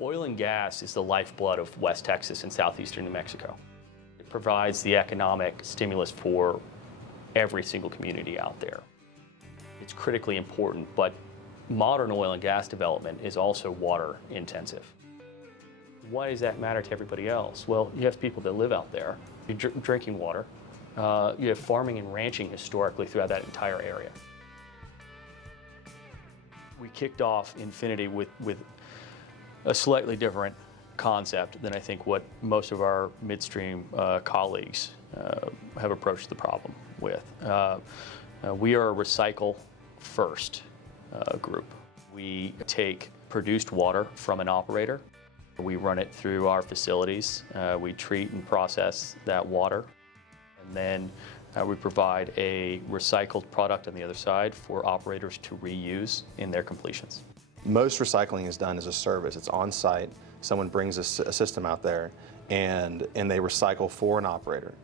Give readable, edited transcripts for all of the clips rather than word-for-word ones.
Oil and gas is the lifeblood of West Texas and southeastern New Mexico. It provides the economic stimulus for every single community out there. It's critically important, but modern oil and gas development is also water intensive. Why does that matter to everybody else? Well, you have people that live out there, you're drinking water, you have farming and ranching historically throughout that entire area. We kicked off Infinity with a slightly different concept than I think what most of our midstream colleagues have approached the problem with. We are a recycle first group. We take produced water from an operator. We run it through our facilities. We treat and process that water. And then we provide a recycled product on the other side for operators to reuse in their completions. Most recycling is done as a service. It's on site. Someone brings a system out there and they recycle for an operator.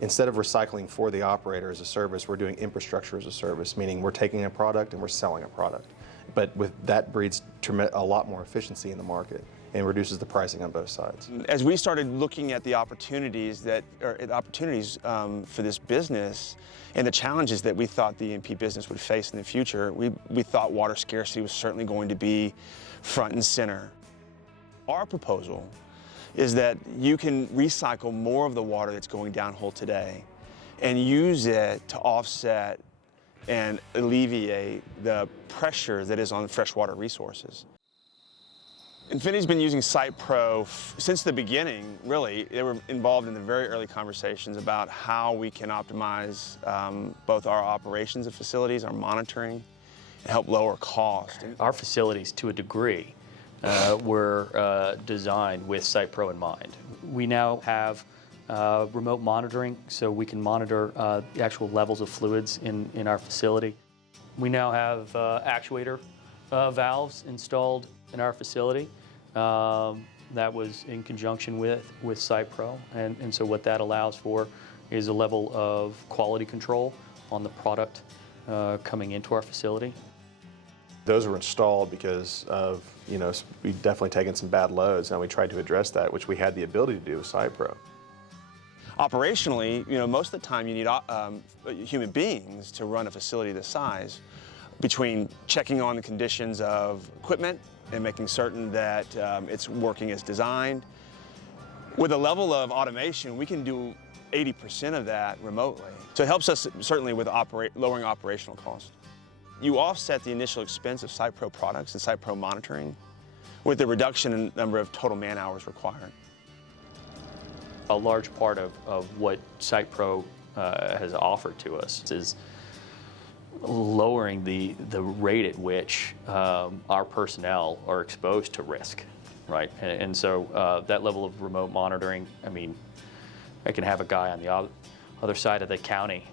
Instead of recycling for the operator as a service, we're doing infrastructure as a service, meaning we're taking a product and we're selling a product. But that breeds a lot more efficiency in the market and reduces the pricing on both sides. As we started looking at the opportunities for this business and the challenges that we thought the E&P business would face in the future, we thought water scarcity was certainly going to be front and center. Our proposal is that you can recycle more of the water that's going downhole today and use it to offset and alleviate the pressure that is on freshwater resources. Infinity's been using SitePro since the beginning, really. They were involved in the very early conversations about how we can optimize both our operations of facilities, our monitoring, and help lower cost. Our facilities, to a degree, were designed with SitePro in mind. We now have remote monitoring, so we can monitor the actual levels of fluids in our facility. We now have actuator valves installed in our facility. That was in conjunction with SitePro, and so what that allows for is a level of quality control on the product coming into our facility. Those were installed because of, we'd definitely taken some bad loads, and we tried to address that, which we had the ability to do with SitePro. Operationally, most of the time you need human beings to run a facility this size, between checking on the conditions of equipment and making certain that it's working as designed. With a level of automation, we can do 80% of that remotely. So it helps us certainly with lowering operational costs. You offset the initial expense of SitePro products and SitePro monitoring with the reduction in number of total man hours required. A large part of what SitePro has offered to us is lowering the rate at which our personnel are exposed to risk, right? And so that level of remote monitoring, I can have a guy on the other side of the county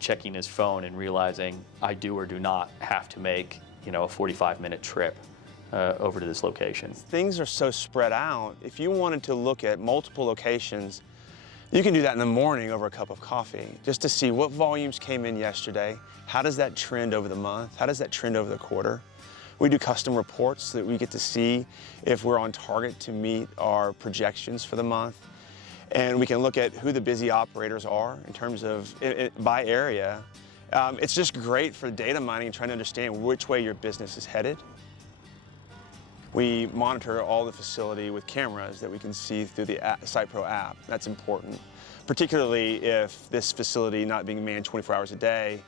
checking his phone and realizing I do or do not have to make, a 45-minute trip over to this location. Things are so spread out. If you wanted to look at multiple locations, you can do that in the morning over a cup of coffee, just to see what volumes came in yesterday, how does that trend over the month, how does that trend over the quarter. We do custom reports so that we get to see if we're on target to meet our projections for the month. And we can look at who the busy operators are in terms of by area. It's just great for data mining and trying to understand which way your business is headed. We monitor all the facility with cameras that we can see through the SitePro app. That's important, particularly if this facility not being manned 24 hours a day,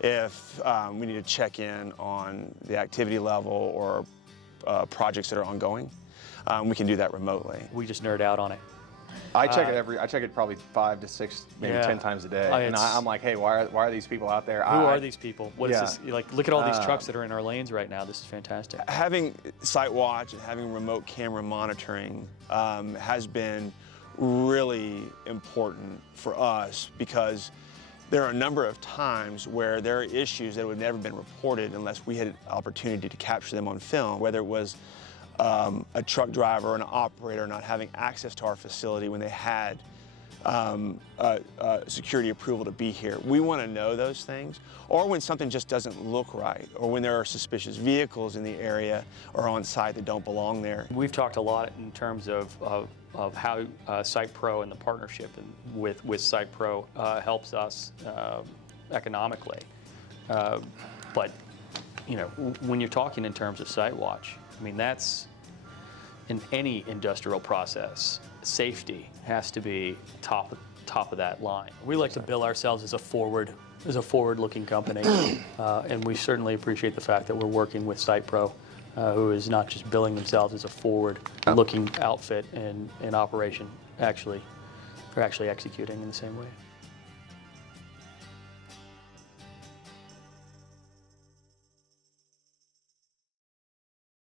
if we need to check in on the activity level or projects that are ongoing. We can do that remotely. We just nerd out on it. I check it probably 5 to 6, maybe 10 times a day. And I'm like, hey, why are these people out there? Who are these people? What is this? Look at all these trucks that are in our lanes right now. This is fantastic. Having SiteWatch and having remote camera monitoring has been really important for us, because there are a number of times where there are issues that would never been reported unless we had an opportunity to capture them on film, whether it was a truck driver or an operator not having access to our facility when they had security approval to be here. We want to know those things, or when something just doesn't look right, or when there are suspicious vehicles in the area or on site that don't belong there. We've talked a lot in terms of how SitePro and the partnership with SitePro helps us economically. But you know, when you're talking in terms of site watch, I mean, that's in any industrial process, safety has to be top of that line. We like to bill ourselves as a forward-looking company, and we certainly appreciate the fact that we're working with SitePro, who is not just billing themselves as a forward-looking outfit and operation, they're actually executing in the same way.